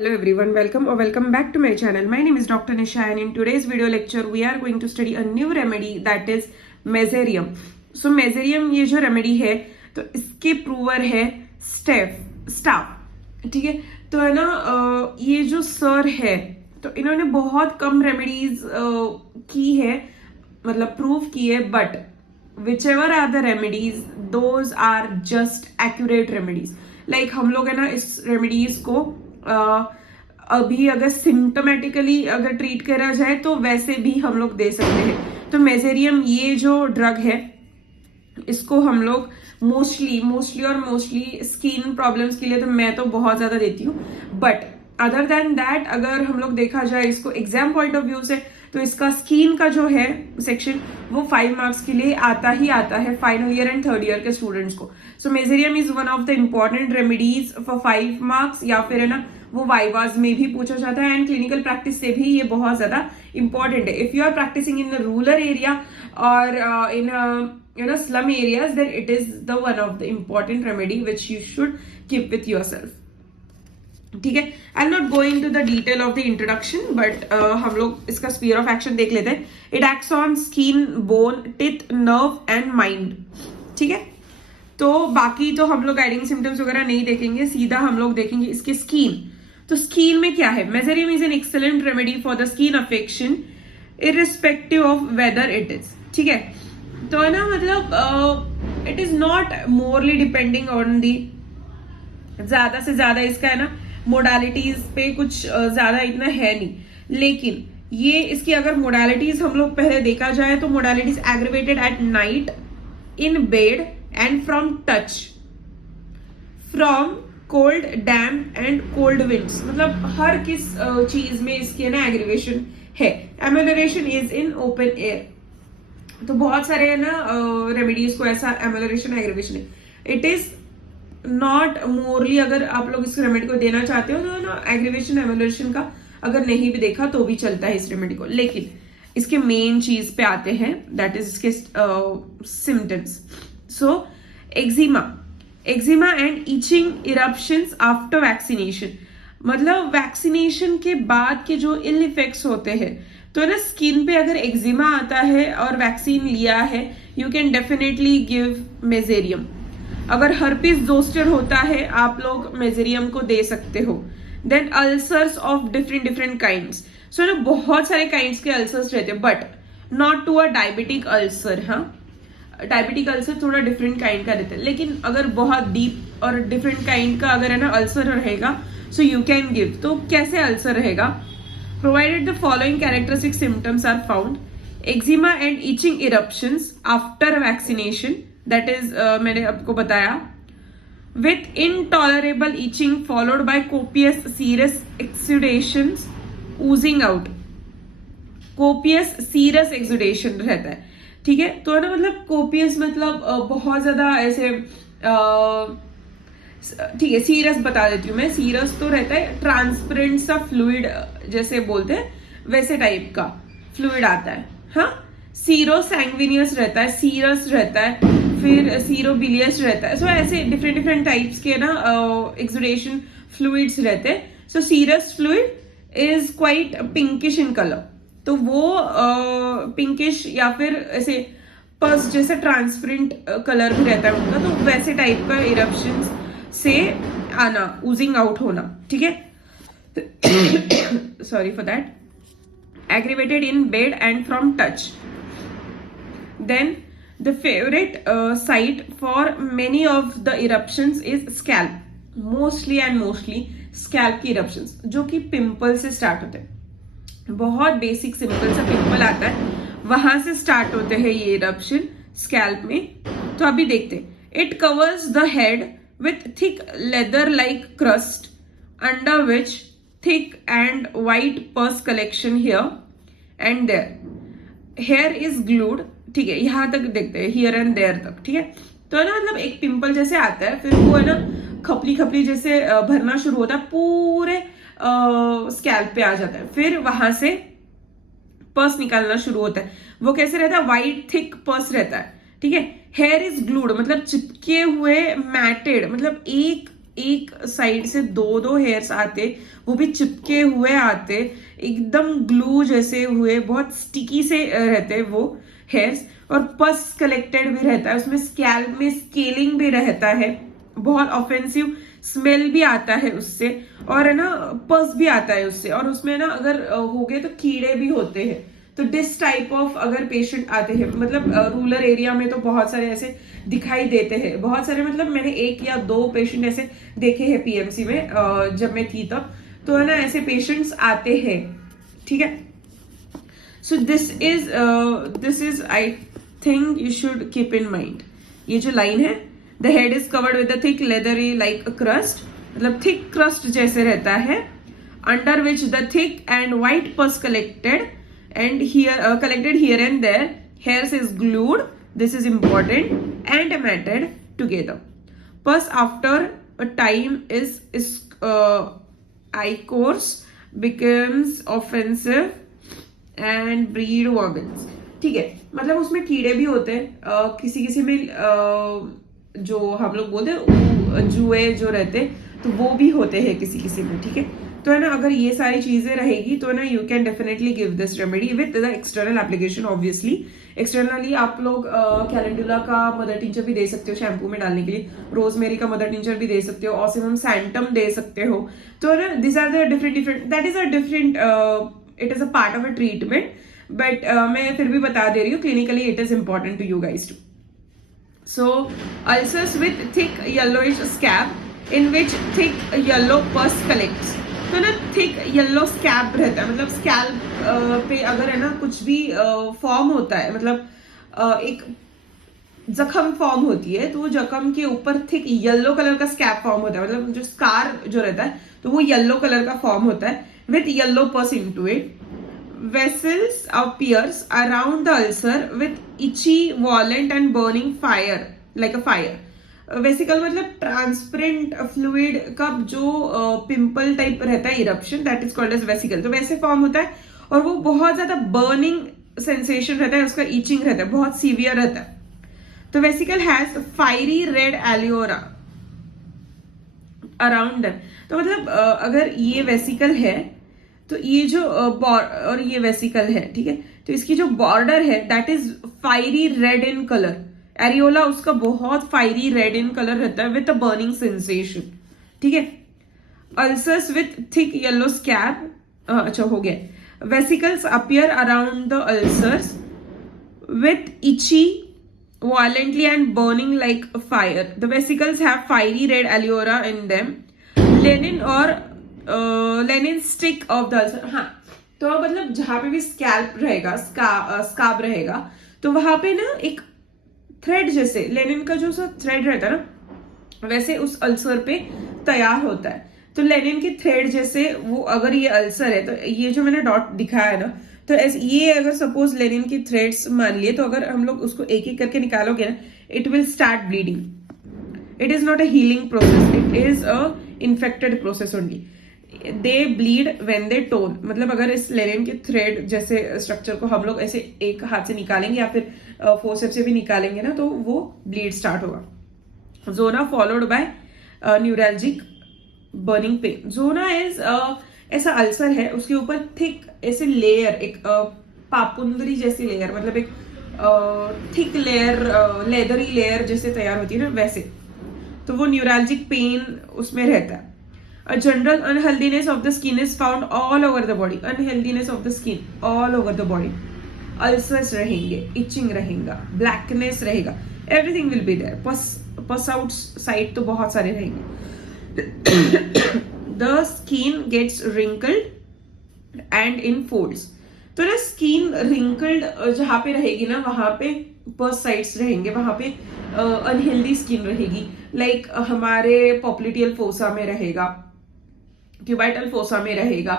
Hello everyone, welcome or welcome back to my channel. My name is Dr. Nisha and in today's video lecture we are going to study a new remedy that is Mesoreum. So Mesoreum ये जो remedy है तो इसके prover है staff, ठीक है। तो है ना ये जो सर है तो इन्होंने बहुत कम रेमेडीज की है, मतलब प्रूव की है, but whichever are the remedies those are just accurate remedies. Like हम लोग है ना इस रेमेडीज को अभी अगर सिम्टोमेटिकली अगर ट्रीट करा जाए तो वैसे भी हम लोग दे सकते हैं। तो मेजेरियम ये जो ड्रग है इसको हम लोग मोस्टली स्किन प्रॉब्लम्स के लिए तो मैं तो बहुत ज्यादा देती हूँ, बट अदर देन दैट अगर हम लोग देखा जाए इसको एग्जाम पॉइंट ऑफ व्यू से तो इसका स्किन का जो है सेक्शन वो 5 मार्क्स के लिए आता है final year and third year के स्टूडेंट्स को। So mezereum is one of the important remedies for 5 marks, या फिर है ना वो वाइवाज में भी पूछा जाता है एंड क्लिनिकल प्रैक्टिस से भी ये बहुत ज्यादा इंपॉर्टेंट है। If you are practising in rural area और in slum areas then it is the one of the important remedy which you should keep with your self, ठीक है। I am not going to the detail of the introduction, but हम लोग इसका sphere of action देख लेते हैं। It acts on skin, bone, teeth, nerve and mind, ठीक है। तो बाकी तो हम लोग गाइडिंग सिम्टम्स वगैरह नहीं देखेंगे, सीधा हम लोग देखेंगे इसकी स्किन। तो स्किन में क्या है? Mezereum is an excellent remedy for the skin affection irrespective of whether it is, ठीक है। तो है ना मतलब it is not merely depending on the, ज्यादा से ज्यादा इसका है ना मोडालिटीज पे कुछ ज्यादा इतना है नहीं, लेकिन ये इसकी अगर मोडालिटीज हम लोग पहले देखा जाए तो modalities aggravated at night, in bed and from touch, from cold, damp and cold winds, मतलब हर किस चीज में इसकी है ना एग्रीवेशन है। एम्यूलरेशन इज इन ओपन एयर। तो बहुत सारे है ना रेमेडीज को ऐसा एम्यूलरेशन एग्रीवेशन है। इट इज नॉट मोरली, अगर आप लोग इस रेमेडी को देना चाहते हो तो ना एग्रीवेशन एम्यूलरेशन का अगर नहीं भी देखा तो भी चलता है इस रेमेडी को, लेकिन इसके मेन चीज पे आते हैं दैट इज इसके symptoms. So eczema and itching eruptions after vaccination, मतलब वैक्सीनेशन के बाद के जो इल इफेक्ट्स होते हैं, तो ना स्किन पे अगर एक्जिमा आता है और वैक्सीन लिया है you can definitely give mezereum. अगर हर्पीस जोस्टर होता है आप लोग मेजेरियम को दे सकते हो। Then ulcers of different kinds, so ना बहुत सारे काइंड्स के अल्सर्स रहते हैं, but not to a diabetic ulcer. हाँ, डायबिटिक अल्सर थोड़ा डिफरेंट काइंड का रहता है, लेकिन अगर बहुत डीप और डिफरेंट काइंड का अगर है ना अल्सर रहेगा सो यू कैन गिव। तो कैसे अल्सर रहेगा? Provided the following characteristic symptoms are found: eczema and itching eruptions after vaccination, that is मैंने आपको बताया, with intolerable itching followed by copious serous exudations oozing out. Copious serous exudation रहता है, ठीक है। तो है ना मतलब कोपियस मतलब बहुत ज्यादा ऐसे, ठीक है, सीरस बता देती हूँ मैं। सीरस तो रहता है ट्रांसपेरेंट सा फ्लूइड, जैसे बोलते हैं वैसे टाइप का फ्लूइड आता है। हाँ, सीरो सैंग्विनियस रहता है, सीरस रहता है, फिर सीरोबिलियस रहता है। सो ऐसे डिफरेंट टाइप्स के ना एक्सुडेशन फ्लूइड्स रहते हैं। So serous fluid is quite pinkish in colour, तो वो पिंकिश या फिर ऐसे पस जैसे ट्रांसपेरेंट कलर भी रहता है उनका, तो वैसे टाइप का इरप्शंस से आना, ऊजिंग आउट होना, ठीक है। Sorry for that. Aggravated in bed and from touch. Then the favorite site for many of the eruptions is scalp, mostly scalp की eruptions जो कि पिंपल से स्टार्ट होते हैं। बहुत बेसिक सिंपल सा पिंपल आता है, वहां से स्टार्ट होते हैं ये इरप्शन स्कैल्प में। तो अभी देखते हैं। It covers the head with thick leather like crust under which thick and white pus collection here and there. Hair is glued, ठीक है, यहां तक देखते हैं, हियर एंड देयर तक, ठीक है। तो ना मतलब एक पिंपल जैसे आता है, फिर वो है ना खपली जैसे भरना शुरू होता है, पूरे स्कैल्प पे आ जाता है, फिर वहां से पस निकालना शुरू होता है। वो कैसे रहता है? वाइट थिक पस रहता है, ठीक है। हेयर इज ग्लूड मतलब चिपके हुए, मैटेड मतलब एक एक साइड से दो हेयर्स आते, वो भी चिपके हुए आते, एकदम ग्लू जैसे हुए, बहुत स्टिकी से रहते वो हेयर्स, और पस कलेक्टेड भी रहता है उसमें, स्कैल्प में स्केलिंग भी रहता है, बहुत ऑफेंसिव स्मेल भी आता है उससे, और है ना पस भी आता है उससे, और उसमें ना अगर हो गए तो कीड़े भी होते हैं। तो दिस टाइप ऑफ अगर पेशेंट आते हैं, मतलब रूरल एरिया में तो बहुत सारे ऐसे दिखाई देते हैं, बहुत सारे, मतलब मैंने 1 या 2 पेशेंट ऐसे देखे हैं पीएमसी में जब मैं थी तब, तो है ना ऐसे पेशेंट्स आते हैं, ठीक है। So this is I think you should keep in mind. ये जो लाइन है, the head is covered with the thick leathery like crust, मतलब थिक क्रस्ट जैसे रहता है, under which the thick and white पस collected and collected here and there, hairs is glued, this is important, and matted together. Pus after a time is coarse, becomes offensive and breed organs. ठीक है, मतलब उसमें कीड़े भी होते हैं, किसी में जो हम लोग बोलते हैं जुए जो रहते, तो वो भी होते हैं किसी में, ठीक है। तो है ना, अगर ये सारी चीजें रहेगी तो ना you can definitely give this remedy with the external application. Obviously externally आप लोग कैलेंडुला का मदर टिंचर भी दे सकते हो शैम्पू में डालने के लिए, रोजमेरी का मदर टिंचर भी दे सकते हो, ऑसिमम सैंटम दे सकते हो। तो है ना, this are the different that is a different, it is a part of a treatment, but मैं फिर भी बता दे रही हूँ, clinically it is important to you guys to. So ulcers with thick yellowish scab in which thick yellow pus collects. तो ना thick yellow scab रहता है, मतलब स्कैल्प पे अगर है ना कुछ भी फॉर्म होता है, मतलब एक जख्म फॉर्म होती है, तो वो जख्म के ऊपर थिक येलो कलर का स्कैब फॉर्म होता है, मतलब जो स्कार जो रहता है तो वो येलो कलर का फॉर्म होता है विथ येलो पस into it. Vessels appears around the ulcer with itchy, violent and burning fire like a fire. Vesicle मतलब ट्रांसपेरेंट फ्लूइड का जो पिंपल टाइप रहता है, eruption, that is called as vesicle. तो वैसे फॉर्म होता है और वो बहुत ज्यादा बर्निंग सेंसेशन रहता है, उसका ईचिंग रहता है, बहुत सीवियर रहता है। तो vesicle has fiery red areola around them. तो मतलब अगर ये वेसिकल है तो ये जो और ये वेसिकल है, ठीक है, तो इसकी जो बॉर्डर है that is fiery red in colour. Areola उसका बहुत फायरी रेड इन कलर रहता है विद अ बर्निंग सेंसेशन, ठीक है। Ulcers with thick yellow scab, अच्छा हो गया। Vesicles appear around the ulcers with itchy violently and burning like fire. The vesicles have fiery red alveoli in them. Lenin और Lenin stick of the ulcer. हाँ, तो मतलब जहां पे भी स्कैल्प रहेगा, स्काब रहेगा, तो वहां पे ना एक थ्रेड जैसे लेनिन का जो थ्रेड रहता है ना, वैसे उस अल्सर पे तैयार होता है। तो लेनिन की थ्रेड जैसे वो, अगर ये अल्सर है तो ये जो मैंने डॉट दिखाया है ना, तो ऐसे ये अगर सपोज लेनिन की थ्रेड्स मान लिए, तो अगर हम लोग उसको एक एक करके निकालोगे ना, it will start bleeding. It is not a healing process, it is a infected process only. They bleed when they tone, मतलब अगर इस लेनिन के थ्रेड जैसे स्ट्रक्चर को हम लोग ऐसे एक हाथ से निकालेंगे या फिर फोर्सेप्स से भी निकालेंगे ना, तो वो ब्लीड स्टार्ट होगा। Zona followed by neuralgic burning pain. Zona is ऐसा अल्सर है, उसके ऊपर थिक ऐसे लेयर, एक पापुंदरी जैसी लेयर, मतलब एक थिक लेयर, लेदरी लेयर जैसे तैयार होती है ना, वैसे। तो वो न्यूरैल्जिक पेन उसमें रहता है। A general unhealthiness of the skin is found all over the body. Unhealthiness of the skin all over the body. Ulcers रहेंगे, itching रहेगा, blackness रहेगा, everything will be there. Pus out side तो बहुत सारे रहेंगे। The skin gets wrinkled and in folds. तो ना skin wrinkled जहाँ पे रहेगी ना, वहां पे पस साइड्स रहेंगे, वहां पे अनहेल्दी स्किन रहेगी। लाइक हमारे पॉप्लिटियल फोसा में रहेगा, क्यूबाइटल फोसा में रहेगा,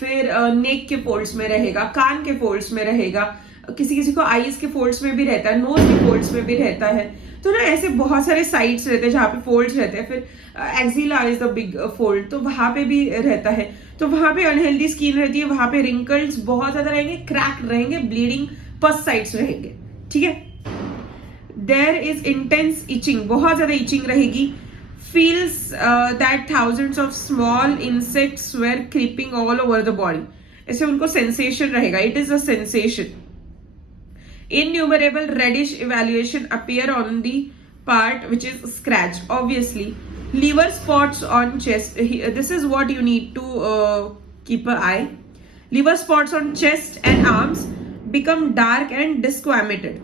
फिर नेक के फोल्ड्स में रहेगा, कान के फोल्ड्स में रहेगा, किसी किसी को आईज के फोल्ड्स में भी रहता है, नोज के फोल्ड्स में भी रहता है। तो ना ऐसे बहुत सारे साइड्स रहते हैं जहाँ पे फोल्ड्स रहते हैं। फिर axilla is the big fold, तो वहां पे भी रहता है। तो वहां पे अनहेल्दी स्किन रहती है, वहां पे रिंकल्स बहुत ज्यादा रहेंगे, क्रैक रहेंगे, ब्लीडिंग पस साइड्स रहेंगे, ठीक है। देयर इज इंटेंस इचिंग, बहुत ज्यादा इचिंग रहेगी। feels that thousands of small insects were creeping all over the body. ऐसे उनको sensation रहेगा. It is a sensation. Innumerable reddish evaluation appear on the part which is scratched. Obviously, liver spots on chest. This is what you need to keep an eye. Liver spots on chest and arms become dark and disquamated.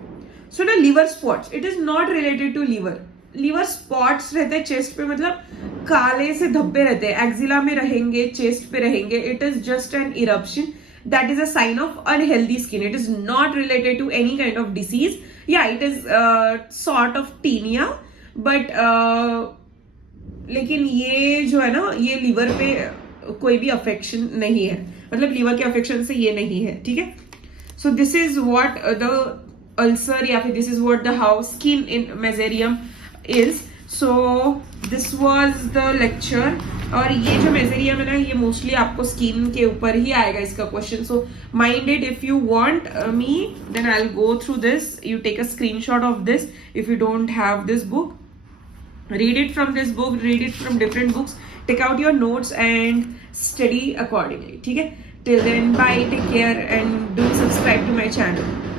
So the liver spots, it is not related to liver. Liver spots रहते हैं chest पे, मतलब काले से धब्बे रहते हैं, axilla में रहेंगे, चेस्ट पे रहेंगे. It is just an eruption. That is a sign of unhealthy skin. It is not related to any kind of disease. या it is sort of tinea, but लेकिन ये जो है ना, ये लीवर पे कोई भी अफेक्शन नहीं है, मतलब लीवर के अफेक्शन से ये नहीं है. ठीक है. So this is what the ulcer या फिर this is what the how skin in mezereum is. So this was the lecture. और ये जो मेजेरियम है ना, ये मोस्टली आपको स्किन के ऊपर ही आएगा इसका question. So mind it. If you want me, then I will go through this. You take a screenshot of this if you don't have this book. Read it from this book, read it from different books, take out your notes and study accordingly. ठीक है. Till then, bye, take care and do subscribe to my channel.